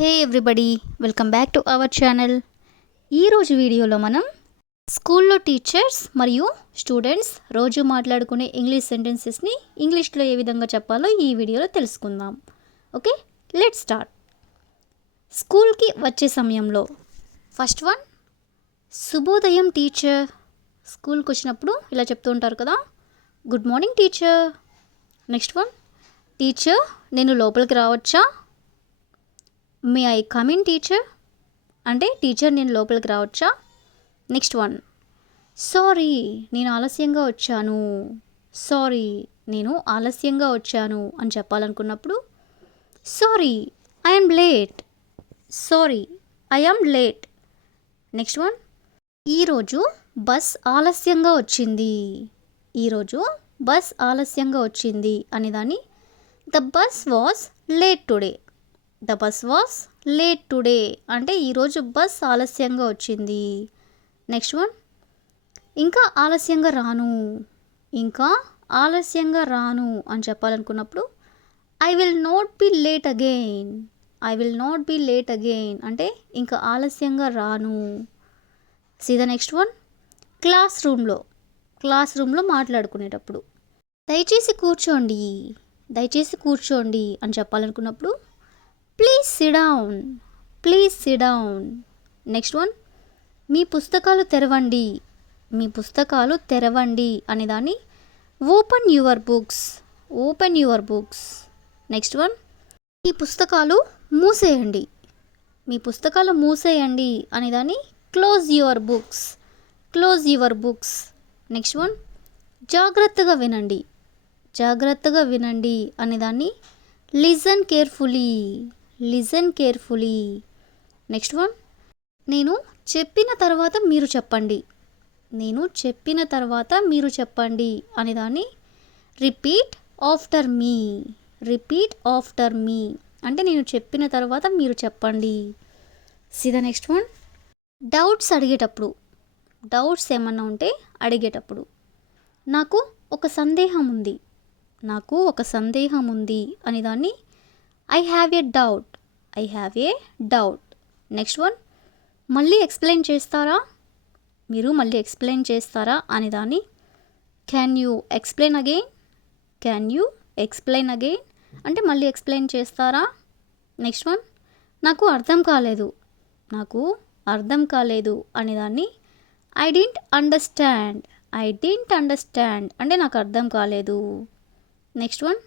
Hey everybody, welcome back to our channel. ఈరోజు వీడియోలో మనం స్కూల్లో టీచర్స్ మరియు స్టూడెంట్స్ రోజు మాట్లాడుకునే ఇంగ్లీష్ సెంటెన్సెస్ని ఇంగ్లీష్లో ఏ విధంగా చెప్పాలో ఈ వీడియోలో తెలుసుకుందాం. Okay, let's start. స్కూల్కి వచ్చే సమయంలో ఫస్ట్ వన్, శుభోదయం టీచర్. స్కూల్కి వచ్చినప్పుడు ఇలా చెప్తూ ఉంటారు కదా, good morning teacher. Next one, teacher నేను లోపలికి రావచ్చా? May I come in teacher, అంటే టీచర్ నేను లోపలికి రావచ్చా? నెక్స్ట్ వన్, సారీ నేను ఆలస్యంగా వచ్చాను. సారీ నేను ఆలస్యంగా వచ్చాను అని చెప్పాలనుకున్నప్పుడు sorry I am late. Sorry I am late. Next one, ఈరోజు బస్ ఆలస్యంగా వచ్చింది. ఈరోజు బస్ ఆలస్యంగా వచ్చింది అనేదాన్ని the bus was late today. The bus was late today అంటే ఈరోజు బస్ ఆలస్యంగా వచ్చింది. నెక్స్ట్ వన్, ఇంకా ఆలస్యంగా రాను. ఇంకా ఆలస్యంగా రాను అని చెప్పాలనుకున్నప్పుడు I will not be late again. I will not be late again అంటే ఇంకా ఆలస్యంగా రాను. See the next one, class రూమ్లో మాట్లాడుకునేటప్పుడు దయచేసి కూర్చోండి. దయచేసి కూర్చోండి అని చెప్పాలనుకున్నప్పుడు please sit down. Please sit down. Next one, మీ పుస్తకాలు తెరవండి. మీ పుస్తకాలు తెరవండి అనేదాన్ని open your books. Open your books. Next one, మీ పుస్తకాలు మూసేయండి. మీ పుస్తకాలు మూసేయండి అనేదాన్ని close your books. Close your books. Next one, జాగ్రత్తగా వినండి. జాగ్రత్తగా వినండి అనేదాన్ని listen carefully. Listen carefully. Next one, నేను చెప్పిన తర్వాత మీరు చెప్పండి. నేను చెప్పిన తర్వాత మీరు చెప్పండి అనేదాన్ని repeat after me. Repeat after me అంటే నేను చెప్పిన తర్వాత మీరు చెప్పండి. See the next one, doubts అడిగేటప్పుడు. డౌట్స్ ఏమన్నా ఉంటే అడిగేటప్పుడు నాకు ఒక సందేహం ఉంది. నాకు ఒక సందేహం ఉంది అనేదాన్ని I have a doubt. I have a doubt. Next one, మళ్ళీ ఎక్స్ప్లెయిన్ చేస్తారా? మీరు మళ్ళీ ఎక్స్ప్లెయిన్ చేస్తారా అనేదాన్ని can you explain again. Can you explain again అంటే మళ్ళీ ఎక్స్ప్లెయిన్ చేస్తారా? నెక్స్ట్ వన్, నాకు అర్థం కాలేదు. నాకు అర్థం కాలేదు అనేదాన్ని I didn't understand. I didn't understand అంటే నాకు అర్థం కాలేదు. నెక్స్ట్ వన్,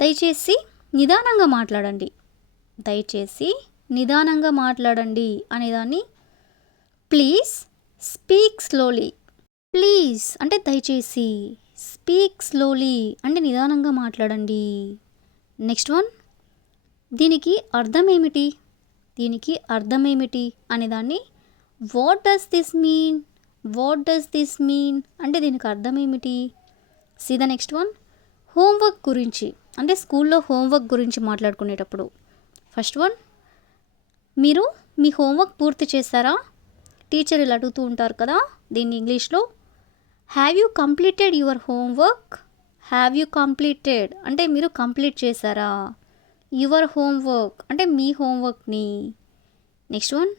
దయచేసి నిదానంగా మాట్లాడండి. దయచేసి నిదానంగా మాట్లాడండి అనేదాన్ని ప్లీజ్ స్పీక్ స్లోలీ. ప్లీజ్ అంటే దయచేసి, స్పీక్ స్లోలీ అంటే నిదానంగా మాట్లాడండి. నెక్స్ట్ వన్, దీనికి అర్థం ఏమిటి? దీనికి అర్థం ఏమిటి అనేదాన్ని what does this mean. What does this mean అంటే దీనికి అర్థం ఏమిటి? See the next one, homework గురించి అంటే స్కూల్లో హోంవర్క్ గురించి మాట్లాడుకునేటప్పుడు ఫస్ట్ వన్, మీరు మీ హోంవర్క్ పూర్తి చేశారా? టీచర్ ఇలా అడుగుతూ ఉంటారు కదా, దీన్ని ఇంగ్లీష్లో have you completed your homework. Have you completed అంటే మీరు కంప్లీట్ చేశారా? యువర్ హోంవర్క్ అంటే మీ హోంవర్క్ని. నెక్స్ట్ వన్,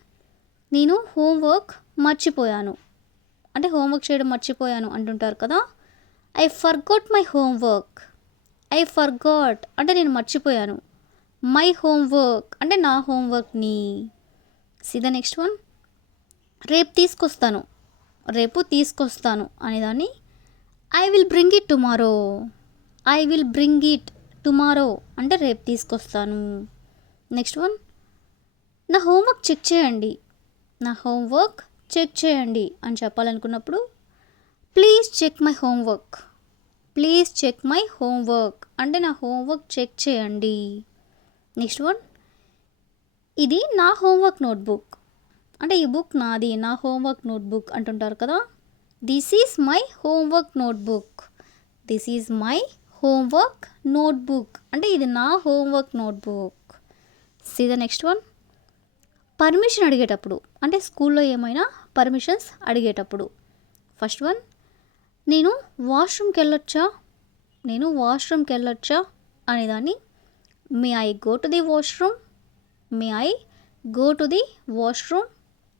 నేను హోంవర్క్ మర్చిపోయాను అంటే హోంవర్క్ చేయడం మర్చిపోయాను అంటుంటారు కదా, I forgot my homework. I forgot అంటే నేను మర్చిపోయాను. మై హోంవర్క్ అంటే నా హోంవర్క్ని. సీ ద నెక్స్ట్ వన్, రేపు తీసుకొస్తాను. రేపు తీసుకొస్తాను అనేదాన్ని I will bring it tomorrow. I will bring it tomorrow అంటే రేపు తీసుకొస్తాను. నెక్స్ట్ వన్, నా హోంవర్క్ చెక్ చేయండి. నా హోంవర్క్ చెక్ చేయండి అని చెప్పాలనుకున్నప్పుడు please check my homework. Please check my homework అంటే నా హోంవర్క్ చెక్ చేయండి. నెక్స్ట్ వన్, ఇది నా హోంవర్క్ నోట్బుక్ అంటే ఈ బుక్ నాది, నా హోంవర్క్ నోట్బుక్ అంటుంటారు కదా, this is my homework notebook. This is my homework notebook అంటే ఇది నా homework notebook. See the next one, permission అడిగేటప్పుడు అంటే స్కూల్లో ఏమైనా పర్మిషన్స్ అడిగేటప్పుడు ఫస్ట్ వన్, నేను వాష్రూమ్కి వెళ్ళొచ్చా? నేను వాష్రూమ్కి వెళ్ళొచ్చా అనేదాన్ని may I go to the washroom. May I go to the washroom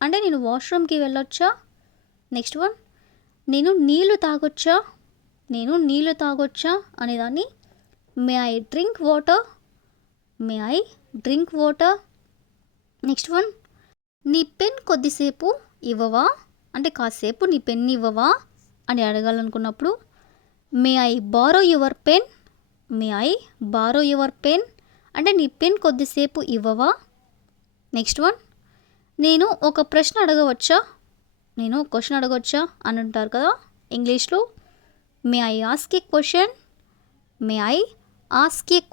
అంటే నేను వాష్రూమ్కి వెళ్ళొచ్చా. నెక్స్ట్ వన్, నేను నీళ్ళు తాగొచ్చా అనేదాన్ని may I drink water. Next one, నీ పెన్ కొద్దిసేపు ఇవ్వవా అంటే కాసేపు నీ పెన్ ఇవ్వవా అని అడగాలనుకున్నప్పుడు may I borrow your pen అంటే నీ పెన్ కొద్దిసేపు ఇవ్వవా. నెక్స్ట్ వన్, నేను ఒక క్వశ్చన్ అడగవచ్చా అని అంటారు కదా ఇంగ్లీష్లో. May I ask a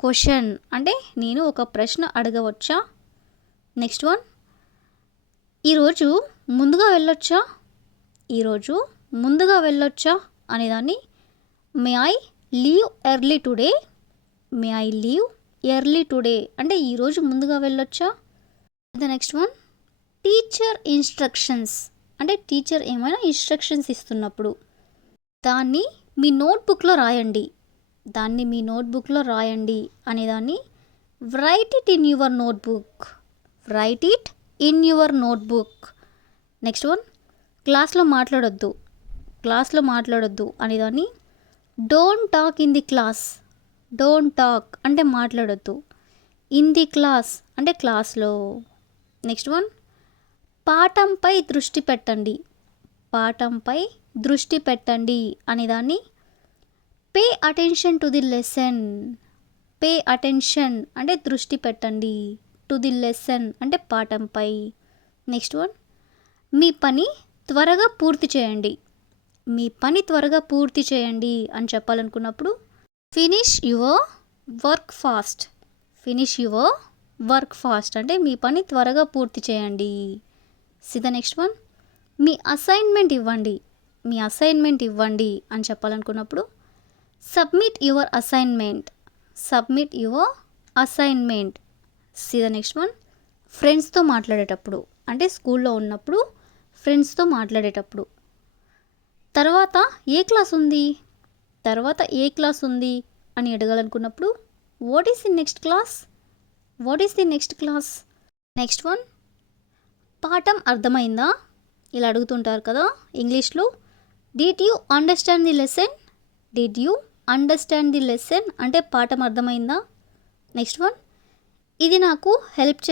question అంటే నేను ఒక ప్రశ్న అడగవచ్చా. నెక్స్ట్ వన్, ఈరోజు ముందుగా వెళ్ళొచ్చా అనేదాన్ని may I leave early today అంటే ఈరోజు ముందుగా వెళ్ళొచ్చా. నెక్స్ట్ వన్, టీచర్ ఇన్స్ట్రక్షన్స్ అంటే టీచర్ ఏమైనా ఇన్స్ట్రక్షన్స్ ఇస్తున్నప్పుడు దాన్ని మీ నోట్బుక్లో రాయండి అనేదాన్ని right it in your notebook. Next one, క్లాస్లో మాట్లాడొద్దు అనేదాన్ని డోంట్ టాక్ అంటే మాట్లాడొద్దు. ఇన్ ది క్లాస్ అంటే క్లాస్లో. నెక్స్ట్ వన్, పాఠంపై దృష్టి పెట్టండి అనేదాన్ని పే అటెన్షన్ అంటే దృష్టి పెట్టండి. టు ది లెసన్ అంటే పాఠంపై. నెక్స్ట్ వన్, మీ పని త్వరగా పూర్తి చేయండి అని చెప్పాలనుకున్నప్పుడు ఫినిష్ యువర్ వర్క్ ఫాస్ట్ అంటే మీ పని త్వరగా పూర్తి చేయండి. నెక్స్ట్ వన్, మీ అసైన్మెంట్ ఇవ్వండి అని చెప్పాలనుకున్నప్పుడు submit your assignment. Next one, ఫ్రెండ్స్తో మాట్లాడేటప్పుడు అంటే స్కూల్లో ఉన్నప్పుడు ఫ్రెండ్స్తో మాట్లాడేటప్పుడు తర్వాత ఏ క్లాస్ ఉంది అని అడగాలనుకున్నప్పుడు what is the next class. Next one, పాఠం అర్థమైందా ఇలా అడుగుతుంటారు కదా ఇంగ్లీష్లో. Did you understand the lesson అంటే పాఠం అర్థమైందా. నెక్స్ట్ వన్, ఇది నాకు హెల్ప్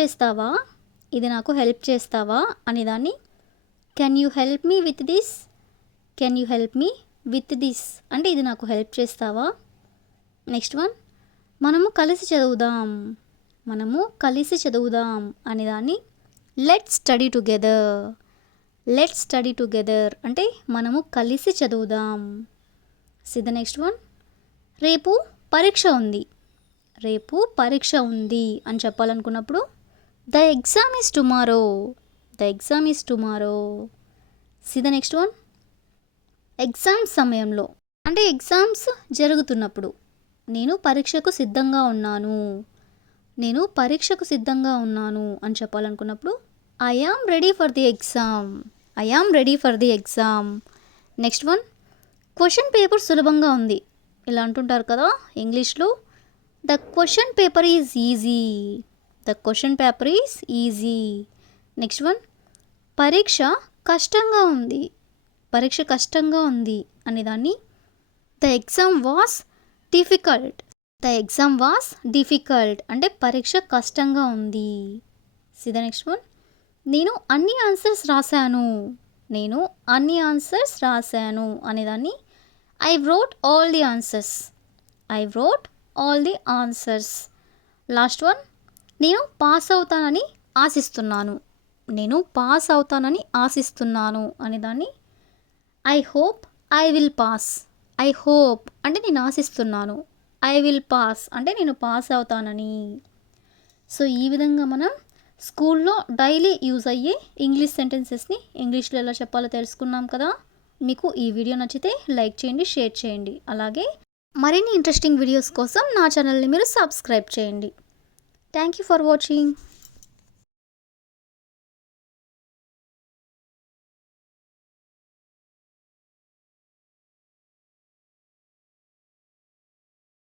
చేస్తావా అనేదాన్ని can you help me with this అంటే ఇది నాకు హెల్ప్ చేస్తావా. నెక్స్ట్ వన్, మనము కలిసి చదువుదాం అనేదాన్ని లెట్స్ స్టడీ టుగెదర్ అంటే మనము కలిసి చదువుదాం. నెక్స్ట్ వన్, రేపు పరీక్ష ఉంది అని చెప్పాలనుకున్నప్పుడు the exam is tomorrow. Next one, exams సమయంలో అంటే ఎగ్జామ్స్ జరుగుతున్నప్పుడు నేను పరీక్షకు సిద్ధంగా ఉన్నాను అని చెప్పాలనుకున్నప్పుడు I am ready for the exam. Next one, question paper సులభంగా ఉంది ఇలా అంటుంటారు కదా ఇంగ్లీష్లో. The question paper is easy. Next one, పరీక్ష కష్టంగా ఉంది అనేదాన్ని ద ఎగ్జామ్ వాస్ డిఫికల్ట్ అంటే పరీక్ష కష్టంగా ఉంది. నెక్స్ట్ వన్, నేను అన్ని ఆన్సర్స్ రాశాను అనేదాన్ని I wrote all the answers. Last one, నేను పాస్ అవుతానని ఆశిస్తున్నాను అనేదాన్ని ఐ హోప్ అంటే నేను ఆశిస్తున్నాను. ఐ విల్ పాస్ అంటే నేను పాస్ అవుతానని. సో ఈ విధంగా మనం స్కూల్లో డైలీ యూజ్ అయ్యే ఇంగ్లీష్ సెంటెన్సెస్ని ఇంగ్లీష్లో ఎలా చెప్పాలో తెలుసుకున్నాం కదా. మీకు ఈ వీడియో నచ్చితే లైక్ చేయండి, షేర్ చేయండి. అలాగే మరిన్ని ఇంట్రెస్టింగ్ వీడియోస్ కోసం నా ఛానల్ని మీరు సబ్స్క్రైబ్ చేయండి. Thank you for watching.